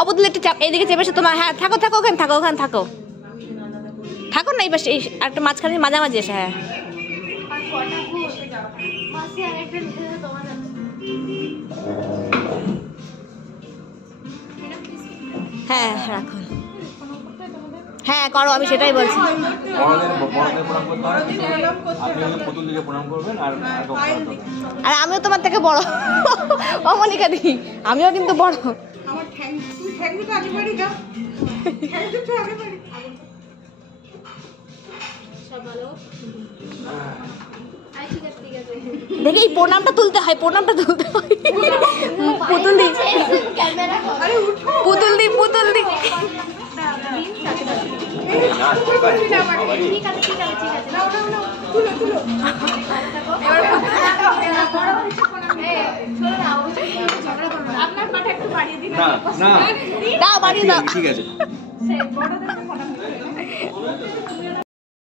অবদুল একটু এইদিকে চেপে এসে তোমার। হ্যাঁ থাকো থাকো ওখানে থাকো, ওখানে থাকো থাকো না, এই পাশে একটা মাঝখানে মাঝামাঝি এসে। হ্যাঁ হ্যাঁ রাখুন। হ্যাঁ করো, আমি সেটাই বলছি। আর আমিও তোমার থেকে বড় অমনিকা দি, আমিও কিন্তু বড়। দেখি এই প্রণামটা তুলতে হয়, প্রণামটা তুলতে হয়। পুতুল দি, পুতুল দি, পুতুল দি। দাও বাড়িয়ে দাও, ঠিক আছে।